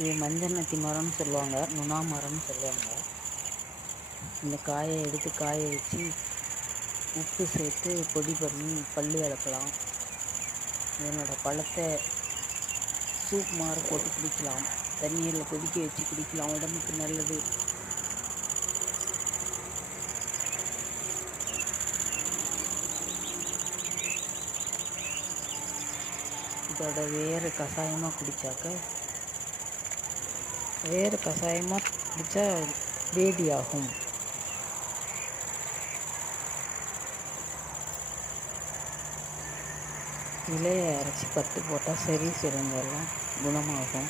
இது மஞ்சள் நத்தி மரம்னு சொல்லுவாங்க நுணா மரம்னு சொல்லுவாங்க. இந்த காயை எடுத்து காய வச்சு உப்பு சேர்த்து பொடி பண்ணி பல் விளக்கலாம். இதனோட பழத்தை சூப் மாதிரி போட்டு குடிக்கலாம். தண்ணீரில் கொதிக்க வச்சு குடிக்கலாம். உடம்புக்கு நல்லது. இதோட வேறு கஷாயமாக குடித்தாக்க வேறு கஷாயமாக குடித்தா பேதி ஆகும். இலையை அரைச்சி பத்து போட்டால் சரி சிறந்தெல்லாம் குணமாகும்.